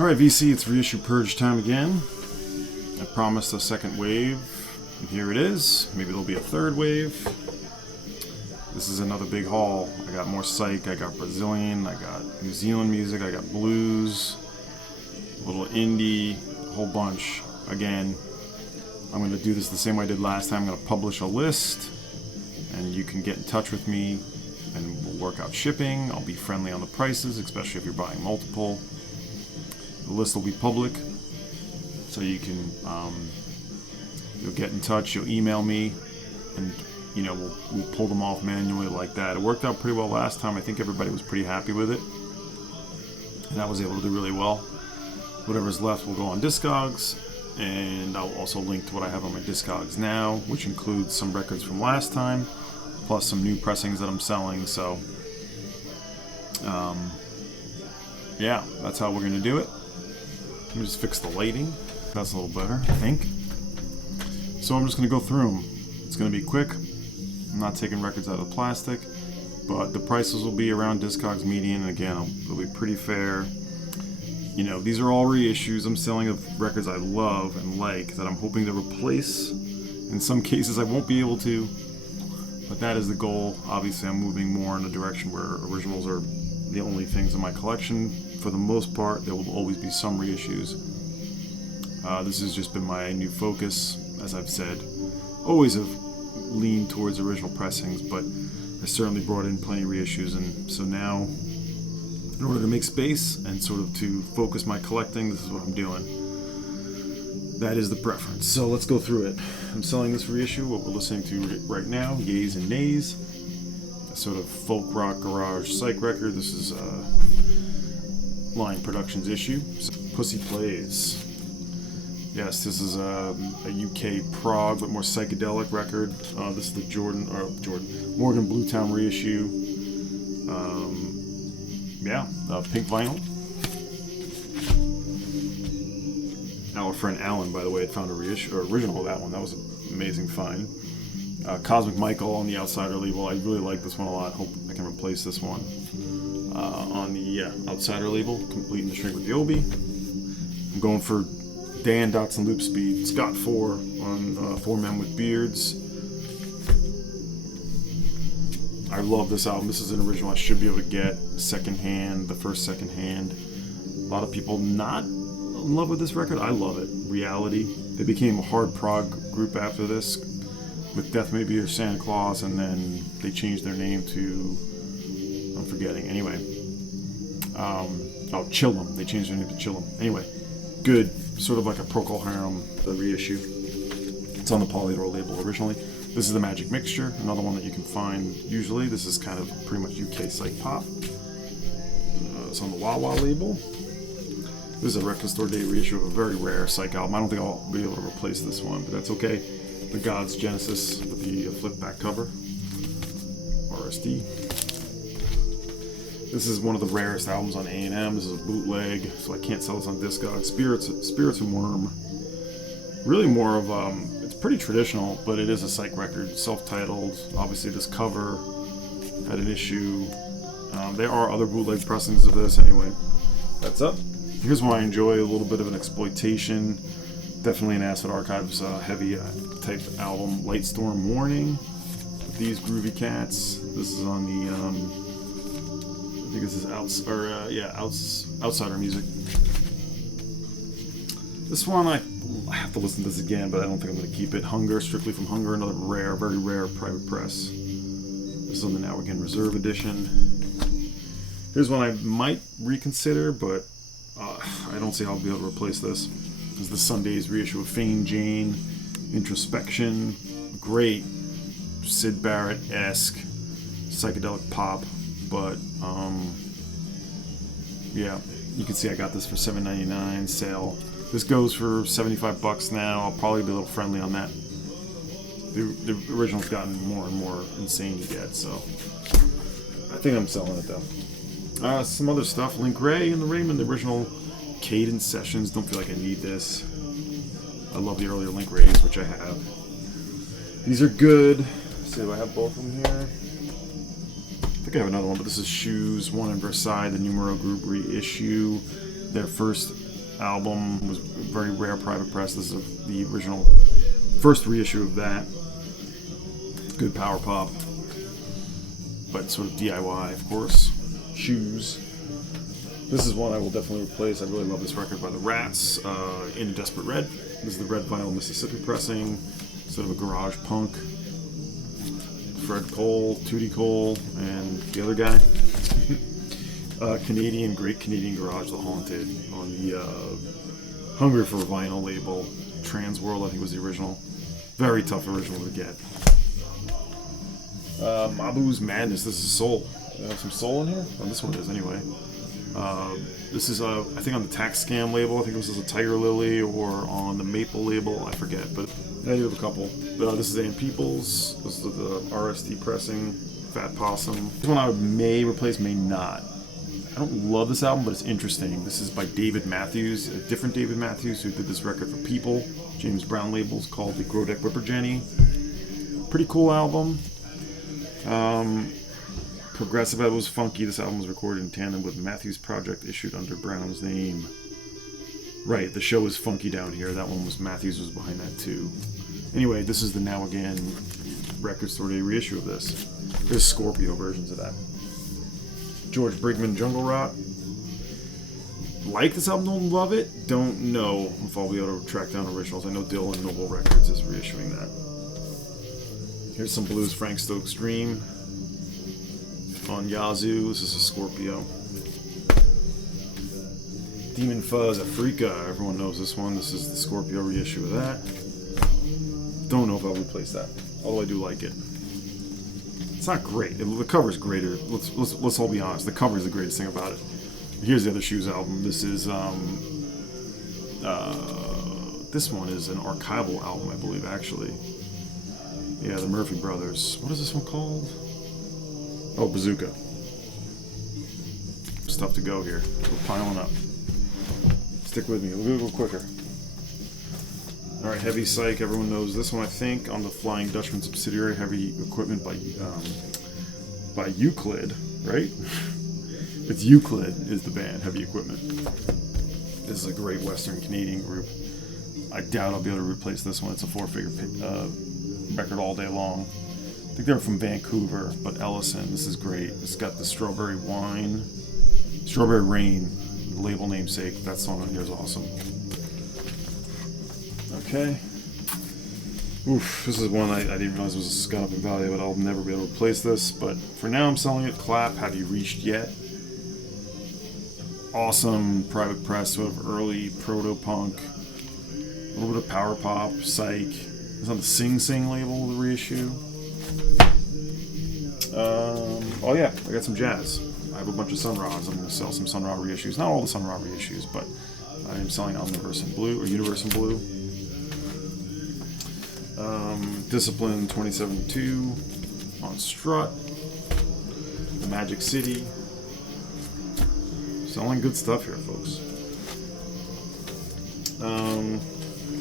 Alright, VC, it's reissue purge time again. I promised a second wave, and here it is. Maybe there'll be a third wave. This is another big haul. I got more psych, I got Brazilian, I got New Zealand music, I got blues, a little indie, a whole bunch. Again, I'm going to do this the same way I did last time. I'm going to publish a list, and you can get in touch with me, and we'll work out shipping. I'll be friendly on the prices, especially if you're buying multiple. The list will be public, so you can you'll get in touch, you'll email me, and we'll pull them off manually like that. It worked out pretty well last time. I think everybody was pretty happy with it, and I was able to do really well. Whatever's left will go on Discogs, and I'll also link to what I have on my Discogs now, which includes some records from last time, plus some new pressings that I'm selling. So yeah, that's how we're going to do it. Let me just fix the lighting. That's a little better, I think. So I'm just going to go through them. It's going to be quick. I'm not taking records out of the plastic, but the prices will be around Discogs median. And again, it'll be pretty fair. These are all reissues. I'm selling of records I love and like that I'm hoping to replace. In some cases, I won't be able to, but that is the goal. Obviously, I'm moving more in a direction where originals are the only things in my collection. For the most part, there will always be some reissues. This has just been my new focus, as I've said. Always have leaned towards original pressings, but I certainly brought in plenty of reissues, and so now, in order to make space and sort of to focus my collecting, this is what I'm doing. That is the preference. So let's go through it. I'm selling this reissue, what we're listening to right now, Yays and Nays, a sort of folk rock garage psych record. This is Line Productions issue. Pussy Plays. Yes, this is a UK prog but more psychedelic record. This is the Morgan Bluetown reissue. Pink vinyl. Our friend Alan, by the way, had found a reissue or original of that one. That was an amazing find. Cosmic Michael on the Outsider label. I really like this one a lot. Hope I can replace this one. On the Outsider label, complete in the shrink with the Obi. I'm going for Dan Dots and Loop Speed, Scott 4 on Four Men with Beards. I love this album. This is an original I should be able to get secondhand, the first secondhand. A lot of people not in love with this record. I love it. Reality. They became a hard prog group after this with Death May Be Your Santa Claus, and then they changed their name to, I'm forgetting. Anyway. Chillum. They changed their name to Chillum. Anyway. Good. Sort of like a Procol Harum, the reissue. It's on the Polydor label originally. This is the Magic Mixture, another one that you can find usually. This is kind of pretty much UK psych pop. It's on the Wawa label. This is a Record Store Day reissue of a very rare psych album. I don't think I'll be able to replace this one, but that's okay. The Gods Genesis with the flip back cover. RSD. This is one of the rarest albums on A&M. This is a bootleg, so I can't sell this on Discogs. Spirits and Worm. Really more of, it's pretty traditional, but it is a psych record, self-titled. Obviously this cover had an issue. There are other bootleg pressings of this anyway. That's up. Here's one I enjoy, a little bit of an exploitation. Definitely an Acid Archives heavy type album. Lightstorm Warning. With these groovy cats. This is on the, I think this is Outsider Music. This one I have to listen to this again, but I don't think I'm going to keep it. Hunger, Strictly from Hunger, another rare, very rare private press. This is on the Now Again Reserve edition. Here's one I might reconsider, but I don't see how I'll be able to replace this. This is the Sunday's reissue of Fame Jane, Introspection, great Syd Barrett-esque psychedelic pop, but you can see I got this for $7.99 sale. This goes for $75 now. I'll probably be a little friendly on that. The original's gotten more and more insane to get, so I think I'm selling it though. Some other stuff. Link Ray and the Raymond, the original Cadence Sessions. Don't feel like I need this. I love the earlier Link Rays, which I have. These are good. Let's see, do I have both of them here? I think I have another one, but this is Shoes, one in Versailles, the Numero Group reissue. Their first album. It was a very rare private press. This is the original first reissue of that. Good power pop, but sort of DIY, of course. Shoes. This is one I will definitely replace. I really love this record by the Rats, In a Desperate Red. This is the red vinyl Mississippi pressing, sort of a garage punk. Fred Cole, Tootie Cole, and the other guy. Great Canadian Garage, The Haunted, on the Hungry for Vinyl label. Trans World, I think, was the original. Very tough original to get. Mabu's Madness, this is Soul. Some Soul in here? Oh, this one is, anyway. This is, I think, on the Tax Scam label. I think this is a Tiger Lily, or on the Maple label. I forget, but I do have a couple. This is Ann Peoples. This is the RST pressing. Fat Possum. This one I may replace, may not. I don't love this album, but it's interesting. This is by David Matthews, a different David Matthews, who did this record for People, James Brown labels, called the Grodeck Whipperjenny. Pretty cool album. Progressive album was funky. This album was recorded in tandem with Matthews' project issued under Brown's name. Right, the show is Funky Down Here. That one was Matthews was behind that too. Anyway, this is the Now Again Record Store Day reissue of this. There's Scorpio versions of that. George Brigman, Jungle Rot. Like this album, don't love it. Don't know if I'll be able to track down originals. I know Dylan Noble Records is reissuing that. Here's some blues, Frank Stokes Dream. On Yazoo, this is a Scorpio. Demon Fuzz, Africa. Everyone knows this one. This is the Scorpio reissue of that. Don't know if I'll replace that, although I do like it. It's not great. The cover's greater. Let's all be honest. The cover is the greatest thing about it. Here's the other Shoes album. This is this one is an archival album, I believe, actually. Yeah, the Murphy Brothers. What is this one called? Oh, Bazooka. Stuff to go here. We're piling up. Stick with me. We'll go quicker. Alright, Heavy Psych. Everyone knows this one, I think, on the Flying Dutchman subsidiary. Heavy Equipment by Euclid, right? It's Euclid is the band, Heavy Equipment. This is a great Western Canadian group. I doubt I'll be able to replace this one. It's a 4-figure record all day long. I think they're from Vancouver, but Ellison. This is great. It's got the Strawberry Wine, Strawberry Rain, label namesake. That song on here is awesome. Okay. Oof, this is one I didn't realize was gone up in value, but I'll never be able to replace this. But for now, I'm selling it. Clap, Have You Reached Yet? Awesome private press, sort of early proto-punk, a little bit of power pop, psych. It's on the Sing Sing label, the reissue. Oh yeah, I got some jazz. I have a bunch of Sun Ra's. I'm going to sell some Sun Ra reissues. Not all the Sun Ra reissues, but I am selling Omniverse in Blue, or Universe in Blue. Discipline 27-2 on Strut. The Magic City. Selling good stuff here, folks.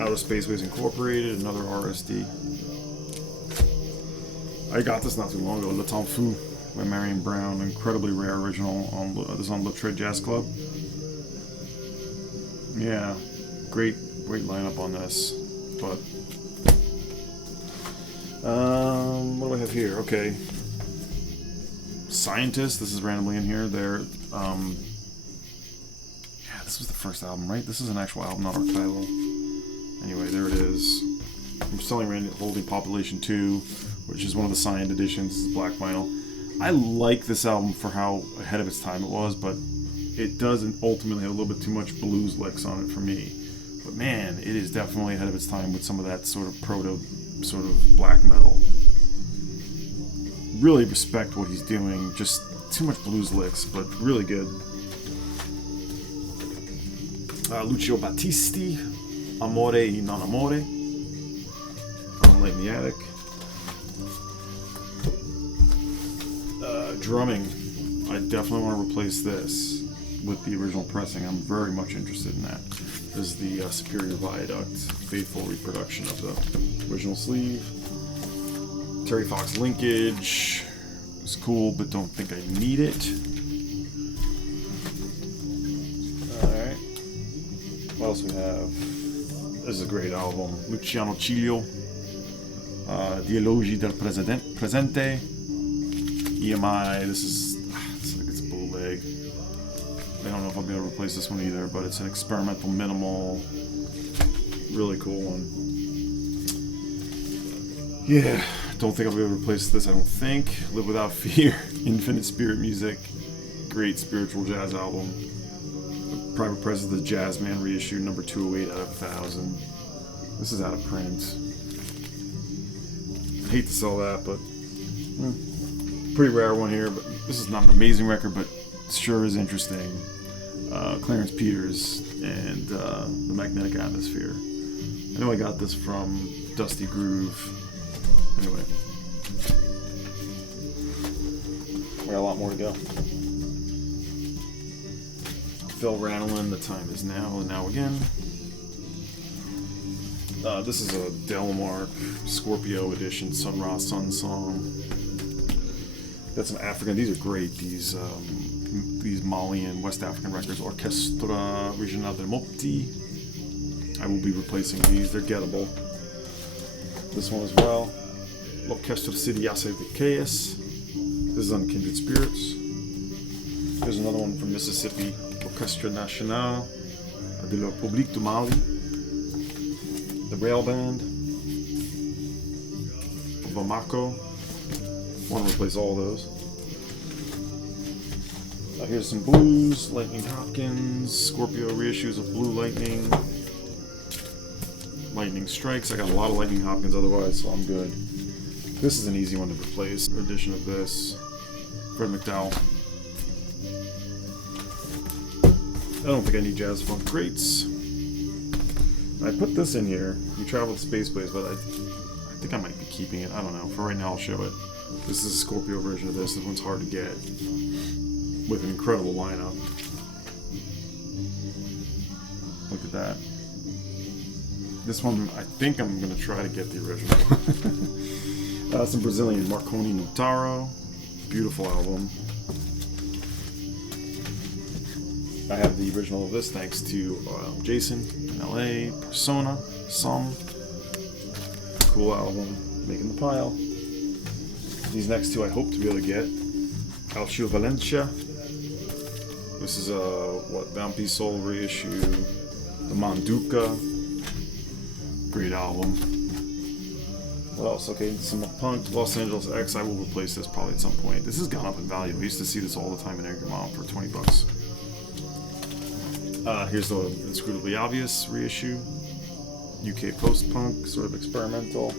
Outer Spaceways Incorporated, another RSD. I got this not too long ago. Le Temps Fou by Marion Brown, incredibly rare original. This is on Lip Trade Jazz Club. Yeah, great lineup on this. But what do I have here? Okay, Scientist. This is randomly in here. They're yeah, this was the first album, right? This is an actual album, not archival. Anyway, there it is. I'm selling Randy Holding Population 2, which is one of the signed editions. This is black vinyl. I like this album for how ahead of its time it was, but it doesn't ultimately have a little bit too much blues licks on it for me. But man, it is definitely ahead of its time with some of that sort of proto, sort of black metal. Really respect what he's doing. Just too much blues licks, but really good. Lucio Battisti, Amore e Non Amore. Light in the Attic. Drumming. I definitely want to replace this with the original pressing. I'm very much interested in that. This is the Superior Viaduct faithful reproduction of the original sleeve. Terry Fox linkage. It's cool, but don't think I need it. Alright. What else we have? This is a great album. Luciano Ciglio. Dialogi del Presente. EMI. This is like it's a bootleg. I don't know if I'll be able to replace this one either, but it's an experimental minimal. Really cool one. Yeah, don't think I'll be able to replace this, I don't think. Live Without Fear. Infinite Spirit Music. Great spiritual jazz album. Private Press of the Jazz Man reissue, number 208 out of 1,000. This is out of print. I hate to sell that, but pretty rare one here. But this is not an amazing record, but it sure is interesting. Clarence Peters and the Magnetic Atmosphere. I know I got this from Dusty Groove. Anyway, we got a lot more to go. Phil Ranelin, The Time Is Now and Now Again. This is a Delmark Scorpio edition, Sun Ra Sun Song. Got some African. These are great. These Mali and West African records. Orchestra Regional del Mopti. I will be replacing these. They're gettable. This one as well. Orchestra Sidiase de Keyes. This is on Kindred Spirits. There's another one from Mississippi. Orchestra Nationale de la République du Mali. The Rail Band. Bamako. Want to replace all those. Here's some blues. Lightning Hopkins. Scorpio reissues of Blue Lightning. Lightning Strikes. I got a lot of Lightning Hopkins otherwise, so I'm good. This is an easy one to replace. Edition of this. Fred McDowell. I don't think I need Jazz Funk Greats. I put this in here. We traveled to Space Place, but I think I might be keeping it. I don't know. For right now, I'll show it. This is a Scorpio version of this. This one's hard to get. With an incredible lineup. Look at that. This one, I think I'm going to try to get the original. Some Brazilian Marconi Notaro. Beautiful album. I have the original of this thanks to Jason in LA, Persona, Some. Cool album, making the pile. These next two I hope to be able to get. Alcio Valencia. This is a Vampi Soul reissue. The Manduka. Great album. What else? Okay, some Punk, Los Angeles X. I will replace this probably at some point. This has gone up in value. I used to see this all the time in Angry Mom for 20 bucks. Here's the Inscrutably Obvious reissue. UK post-punk, sort of experimental.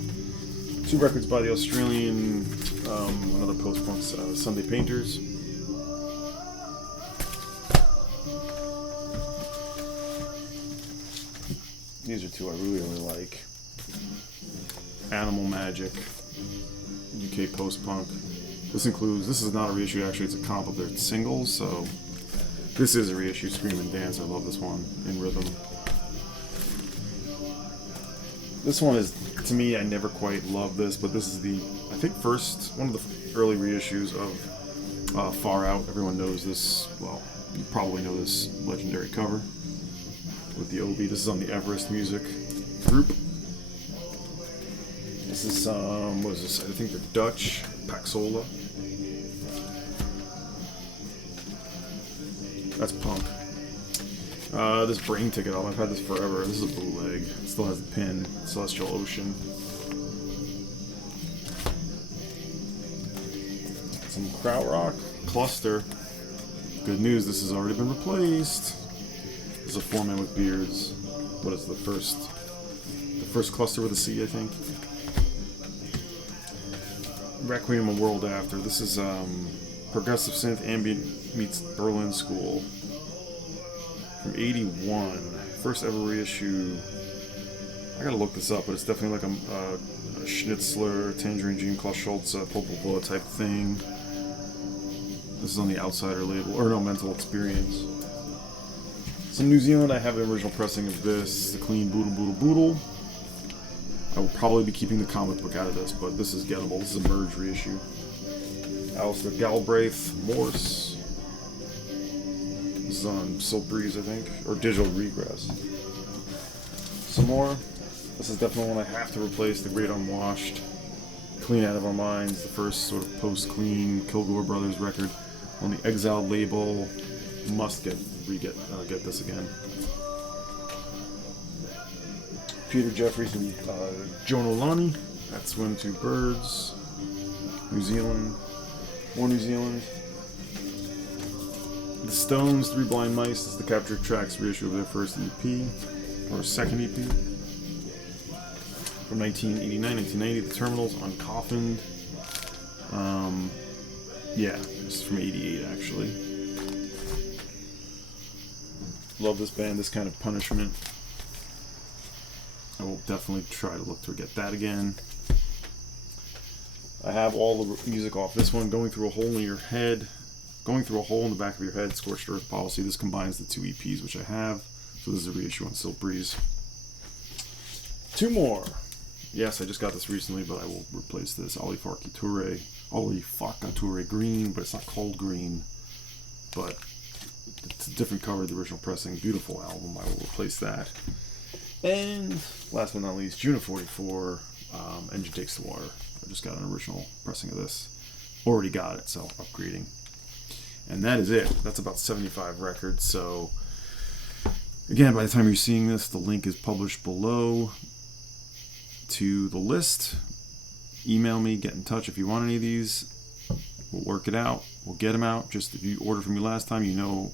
Two records by the Australian, another post-punk, Sunday Painters. These are two I really like. Animal Magic, UK post-punk. This is not a reissue, actually it's a comp of their singles, so this is a reissue, Scream and Dance. I love this one, in rhythm. This one is, to me, I never quite loved this, but this is I think one of the early reissues of Far Out. Everyone knows this, well, you probably know this legendary cover with the Obi. This is on the Everest Music group. This is, what is this? I think they're Dutch, Paxola. That's punk. This Brain Ticket album, I've had this forever. This is a bootleg. It still has the pin. Celestial Ocean. Some Krautrock. Cluster. Good news, this has already been replaced. This is a 4-man with beards. What is the first cluster with a C, I think? Requiem A World After. This is progressive synth ambient meets Berlin School from '81. First ever reissue. I gotta look this up, but it's definitely like a Schnitzler, Tangerine Dream, Klaus Schultz, Popova type thing. This is on the Outsider label, or no, Mental Experience. Some New Zealand, I have an original pressing of this, the clean Boodle Boodle Boodle. I will probably be keeping the comic book out of this, but this is gettable. This is a merge reissue. Alistair Galbraith, Morse. This is on Silk Breeze, I think, or Digital Regress. Some more. This is definitely one I have to replace. The Great Unwashed. Clean Out of Our Minds. The first sort of post-clean Kilgore Brothers record on the Exiled label. Must get this again. Peter Jeffries and Joan Olani. That's Swim Two Birds. New Zealand. More New Zealand. The Stones, Three Blind Mice. This is the Captured Tracks reissue of their first EP. Or second EP. From 1989, 1990. The Terminals, Uncoffined. Yeah, this is from 88 actually. Love this band, This Kind of Punishment. I will definitely try to look to get that again. I have all the music off this one. Going Through a Hole in Your Head. Going Through a Hole in the Back of Your Head, Scorched Earth Policy. This combines the two EPs which I have. So this is a reissue on Silk Breeze. Two more. Yes, I just got this recently, but I will replace this. Oli Farka Toure Green, but it's not called Green. But it's a different cover of the original pressing. Beautiful album. I will replace that. And last but not least, June of 44, Engine Takes the Water. I just got an original pressing of this. Already got it, so upgrading. And that is it. That's about 75 records. So, again, by the time you're seeing this, the link is published below to the list. Email me, get in touch if you want any of these. We'll work it out. We'll get them out. Just if you ordered from me last time, you know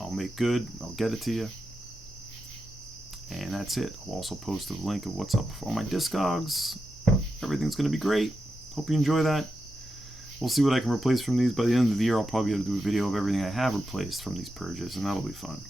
I'll make good. I'll get it to you. And that's it. I'll also post a link of what's up on my Discogs. Everything's going to be great. Hope you enjoy that. We'll see what I can replace from these. By the end of the year, I'll probably be able to do a video of everything I have replaced from these purges, and that'll be fun.